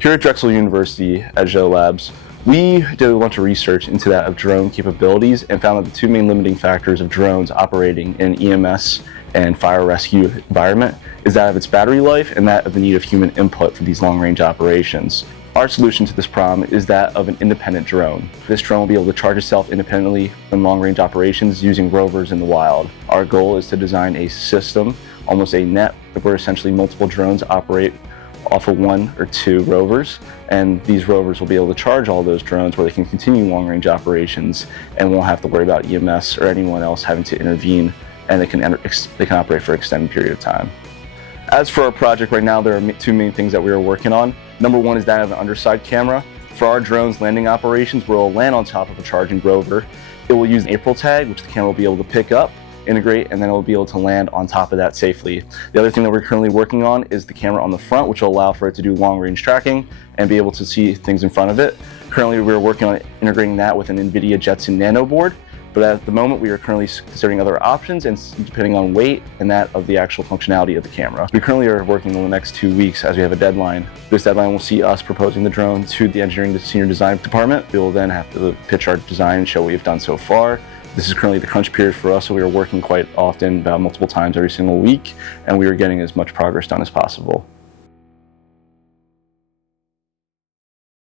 Here at Drexel University at Joe Labs, we did a bunch of research into that of drone capabilities and found that the two main limiting factors of drones operating in an EMS and fire rescue environment is that of its battery life and that of the need of human input for these long-range operations. Our solution to this problem is that of an independent drone. This drone will be able to charge itself independently in long-range operations using rovers in the wild. Our goal is to design a system, almost a net, where essentially multiple drones operate off of one or two rovers, and these rovers will be able to charge all those drones where they can continue long-range operations and won't have to worry about EMS or anyone else having to intervene, and they can operate for an extended period of time. As for our project right now, there are two main things that we are working on. Number one is that of an underside camera. For our drone's landing operations, we'll land on top of a charging rover. It will use an April tag, which the camera will be able to pick up, integrate, and then it will be able to land on top of that safely. The other thing that we're currently working on is the camera on the front, which will allow for it to do long-range tracking and be able to see things in front of it. Currently, we're working on integrating that with an NVIDIA Jetson Nano board, but at the moment, we are currently considering other options and depending on weight and that of the actual functionality of the camera. We currently are working on the next 2 weeks as we have a deadline. This deadline will see us proposing the drone to the engineering senior design department. We will then have to pitch our design and show what we've done so far. This is currently the crunch period for us, so we are working quite often, about multiple times every single week, and we are getting as much progress done as possible.